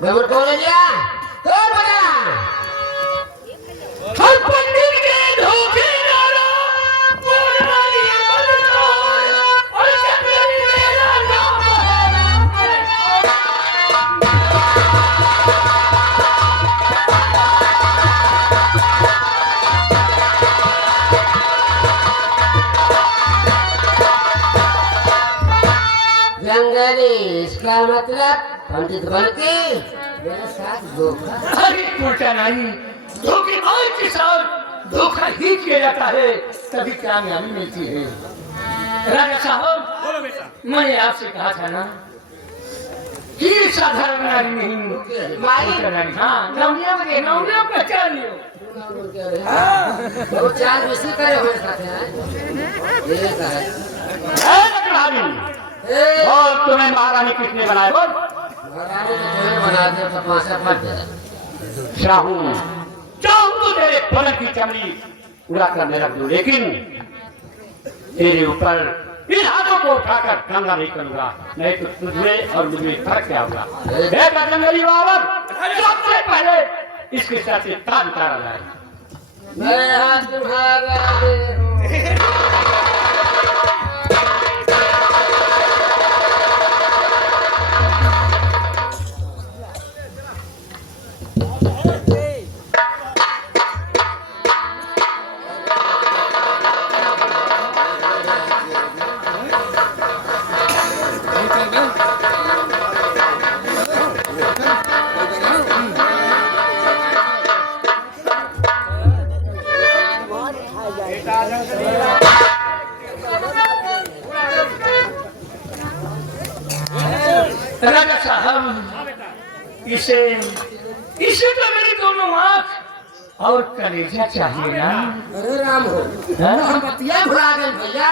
गमर कौन लिया कौन बना हर पंडित के धोखे नारा पूरा ये बदलो और चक्र मेरा नाम जंगली इसका मतलब पंडित बन के मेरे साथ धोखा। अरे उल्टा नहीं, धोखेबाज के साथ धोखा ही किया जाता है तभी कामयाबी मिलती है। राजा साहब, मैंने आपसे कहा था ना कि साधारण नारी नहीं, उल्टा नारी। हाँ, नवनियम का चाल लियो। वो चाल उसी करे हुए साथ हैं ये कहा और तुम्हें महारानी किसने बनाया? बोल। महारानी तो तुम्हें बनाते हैं तमाशा फट जाए। शाहू चाहूं तो तेरे पलक की चमड़ी उड़ा कर मैं रख दूं, लेकिन तेरे ऊपर इन हाथों को उठाकर दंगा नहीं करूंगा, नहीं तो तुझे और मुझे फर्क क्या होगा? बेटा जंगली बाबर, सबसे पहले इसके साथ से ताज उतारा जाए। मैं हाथ तुम्हारा दे राजा साहब, इसे तो मेरी दोनों आंख और कलेजा चाहिए ना। अरे राम हो हम बतिया भुला गए भैया।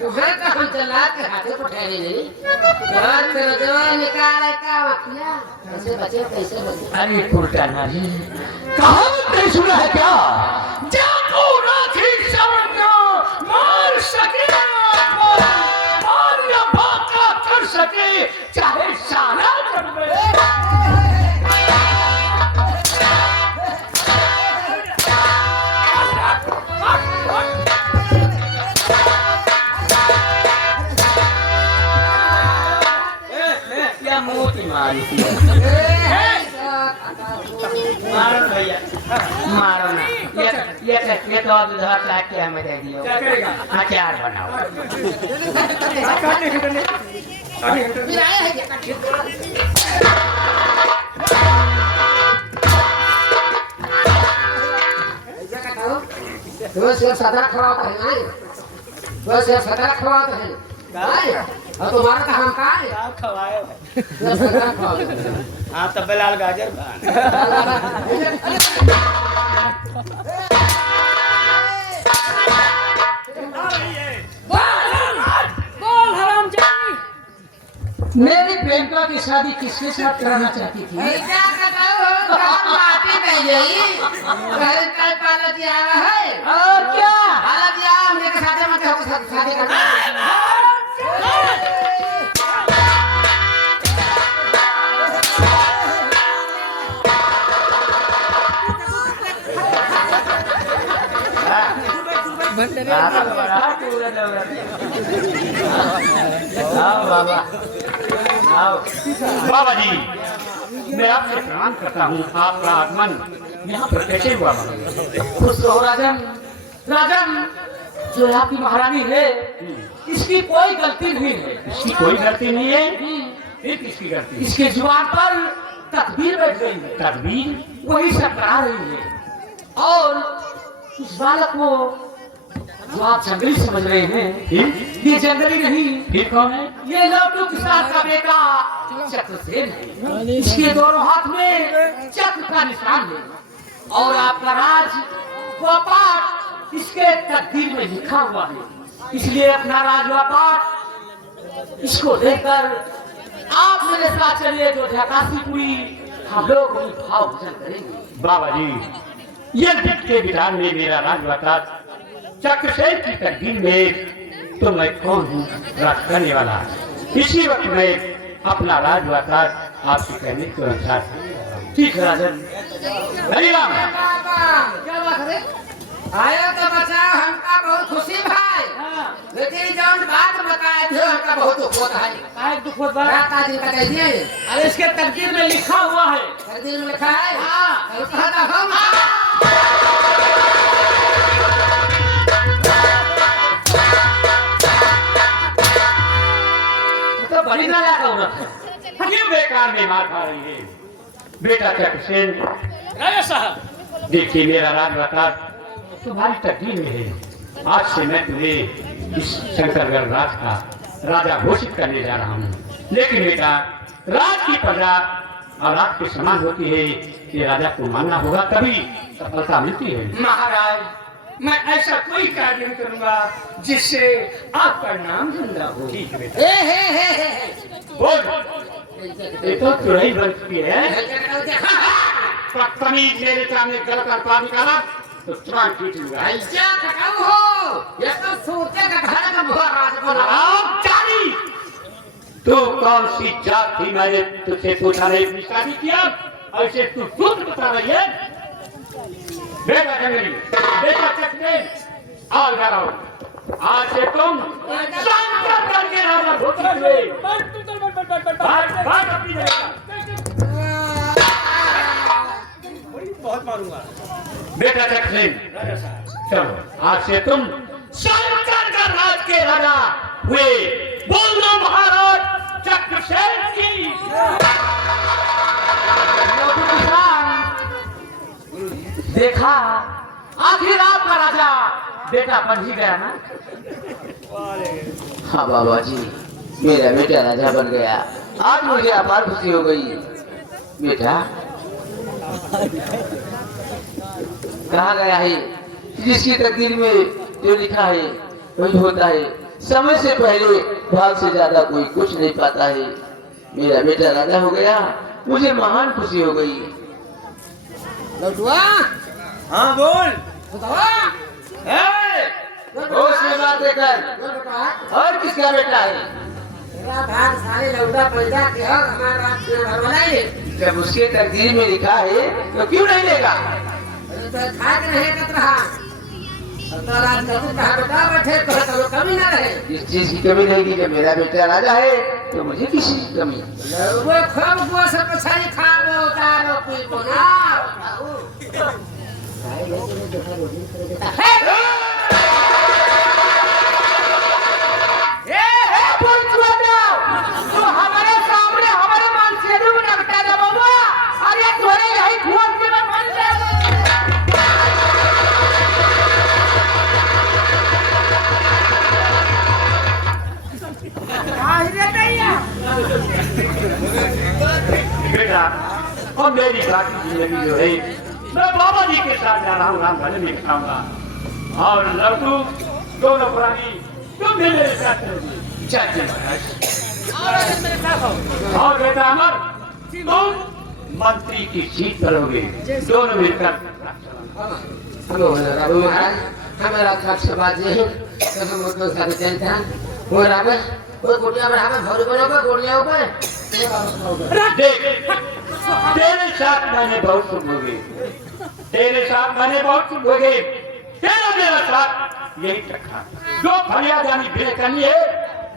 तुम्हें तो हम चला के हाथे को ठहरे नहीं बात करो जवान निकाल का बतिया कैसे बचे कैसे बचे। अरे उल्टा नहीं, कहावत नहीं सुना है क्या? जाको राखी समझना मार सके और न बाका कर सके चाहे सारा कर दे। क्या मोती मारी मारो भैया, मारो ना। ये तो अब उधर लाके के हमें दे दियो। अचार बनाओ। तुम्हें सिर्फ सदरा खवाता है ना, तुम्हें सिर्फ सदरा खवाता है और तुम्हारा तो हम का है आप खवाए सदरा खवाता है। हाँ तब लाल गाजर मेरी प्रेमिका की शादी किसके साथ कराना चाहती थी? क्या बताओ माटी में यही घर कल पालत आवा है और क्या? पालत आवा हमने के साथ मत हो शादी करना। बाबा बाबा जी, मैं आपसे प्रणाम करता हूँ। आपका आगमन यहाँ पर कैसे हुआ? खुश रहो राजन। राजन, जो आपकी महारानी है इसकी कोई गलती नहीं है। इसकी कोई गलती नहीं है? फिर किसकी गलती? इसके जुबान पर तकदीर बैठ गई है। तकदीर वही सब करा रही है। और इस बालक को जो आप जंगली समझ रहे हैं, ये जंगली नहीं। फिर कौन है? ये लौटू किसान का बेटा चक्रसेन है। इसके दोनों हाथ में चक्र का निशान है और आपका राज व्यापार इसके तकदीर में लिखा हुआ है। इसलिए अपना राज व्यापार इसको लेकर आप मेरे साथ चलिए, जो झकासीपुरी हम लोग भाव भजन करेंगे। बाबा जी, ये के विधान में मेरा राज व्यापार चक्रसेन की तकदीर में तो मैं कौन हूँ राज करने वाला। इसी वक्त मैं अपना राज व्यापार आपके कहने के अनुसार ठीक है राजन। राम क्या बात है? आया तो बच्चा हमका बहुत खुशी भाई, लेकिन जौन बात बताए थे हमका बहुत दुख होता है। काय दुख होता है? रात आज का कहिए। अरे इसके तकदीर में लिखा हुआ है। तकदीर में लिखा है? हाँ। तो कहा था हम तो बड़ी ना लगा हुआ है। क्यों बेकार में मार खा रही है? बेटा चक्रसेन राजा साहब, देखिए मेरा राज बता तुम्हारी तकदीर में है। आज से मैं तुम्हें इस शंकरगढ़ राज का राजा घोषित करने जा रहा हूँ। लेकिन बेटा राज की प्रजा औलाद के समान होती है, ये राजा को मानना होगा तभी सफलता मिलती है। महाराज, मैं ऐसा कोई कार्य नहीं करूंगा जिससे आपका नाम जिंदा हो। ठीक है बेटा, हे बोल। ये तो चुड़ैल बन चुकी है। तमीज मेरे सामने गलत अल्फाज निकाला तो तुरंत पीट लूंगा। ऐसा खटाऊ हो, ये तो सोचे का घर का बुआ राज को आराम जानी। तू कौन सी जात थी? मैंने तुझसे पूछा नहीं, शादी किया ऐसे तू झूठ बता रही है। बेटा जंगली, बेटा चकने, आओ जा रहा हूँ। आज से तुम शंकर करके राजा घोषित हुए। भाग भाग अपनी जगह। बहुत मारूंगा। बेटा चकने, चलो आज से तुम शंकर का राज के राजा हुए। बोल दो महाराज चक्रसेन की। देखा आखिर आपका राजा बेटा बन ही गया ना। हाँ बाबा जी, मेरा बेटा राजा बन गया। आज मुझे अपार खुशी हो गई। बेटा कहा गया है जिसकी तकदीर में जो लिखा है वही होता है। समय से पहले भाग से ज्यादा कोई कुछ नहीं पाता है। मेरा बेटा राजा हो गया, मुझे महान खुशी हो गई। लौटुआ, हाँ बोल। से बातें कर। और किसका बेटा है? मेरा भाग सारे लौटा पैदा के और हमारा घर बनाए। जब उसके तकदीर में लिखा है तो क्यों नहीं लेगा? तो खा के नहीं कत रहा। तो राज का कहा बेटा बैठे तो कमी ना रहे। इस चीज की कमी रहेगी कि मेरा बेटा राजा है तो मुझे किसी की कमी। वो खूब वो सब पछाई खाओ उतारो पीबो ना। हमारे सामने हमारे मान से भी लगता है बाबा। अरे थोड़े यही घूम के मैं मान ले। बेटा और मेरी बाकी जिंदगी जो है मैं बाबा जी के साथ जा रहा हूँ, राम भजन में खाऊंगा। और लड्डू दोनों प्राणी तुम भी मेरे साथ रहोगे। जय जय महाराज। और बेटा अमर तुम मंत्री की सीट पर होगे। दोनों मिलकर महाराज हमारा खर्च बाजी है तो हम तो सारे चलते हैं। वो रामे वो गोटिया में हमें भर बनो गोटिया ऊपर। देख तेरे साथ मैंने बहुत सुख भोगे, तेरे साथ मैंने बहुत सुख भोगे। तेरा मेरा साथ यही रखा जो फरियादानी बेकनी है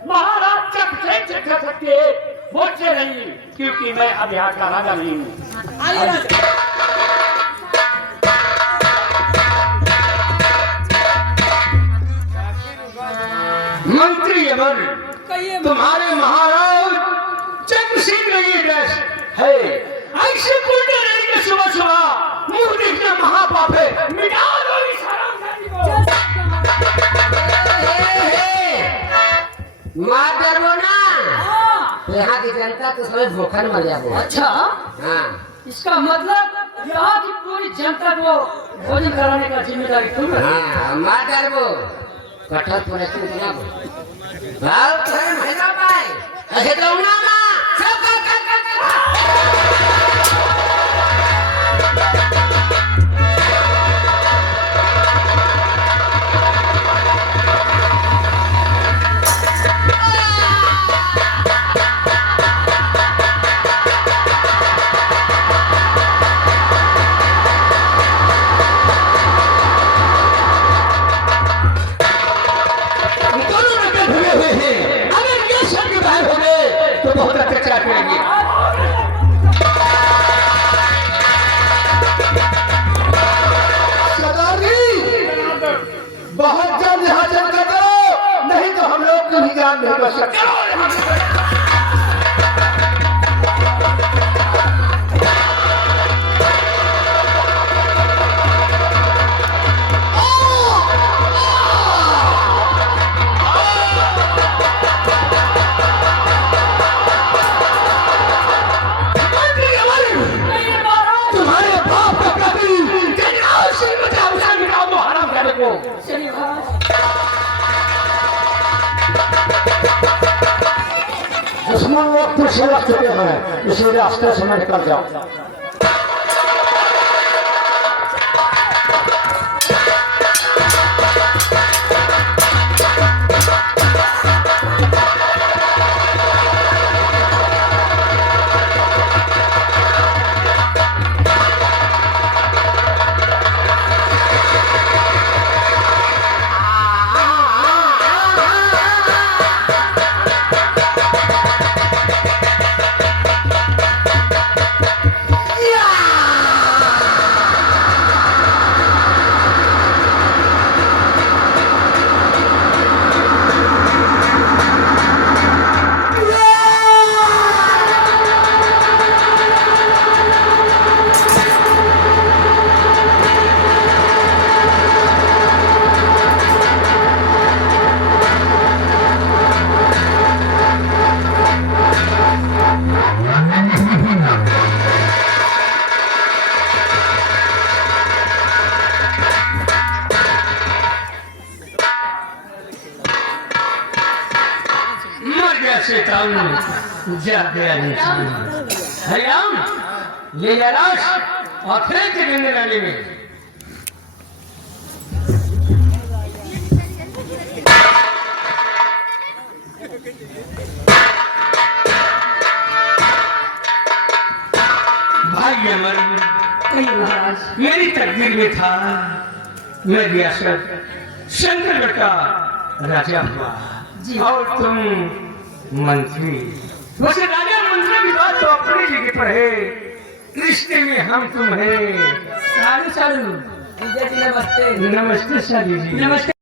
महाराज चक से कर सकते है, मुझसे नहीं, क्योंकि मैं अब यहाँ का राजा नहीं हूँ। मंत्री अमर तुम्हारे महाराज चक्रसेन का ये ड्रेस है। ऐसे बोलते नहीं कि सुबह सुबह मुंह देखना महापाप है। मिटा दो इस हरामजादी को। मार डरो ना। यहाँ की जनता तो समय भूखन मर जाएगी। अच्छा, हाँ इसका मतलब यहाँ की पूरी जनता को भोजन कराने का जिम्मेदारी तुम है। हाँ मार डरो कठोर परिस्थिति ना हो। भाव कर महिला पाए ऐसे तो ना सब कर। काम नहीं कर सकता। तुम्हारे बाप का कभी जनाब से बचाओ, उसे मिटाओ तो हराम करे को। चलिए महाराज। दुश्मन वक्त से रख चुके हैं, इसी रास्ते से मैं निकल जाऊं। शैतान जा गया हरिराम ले जा लाश और फेंक दे गंगे नाले में। भाई अमर महाराज मेरी तकदीर में था मैं रियासत शंकरगढ़ का राजा हुआ और तुम मंत्री। वैसे राजा मंत्री की बात तो अपनी जगह पर है, रिश्ते में हम तुम है। साधु साधु, नमस्ते। नमस्ते साली जी। नमस्ते।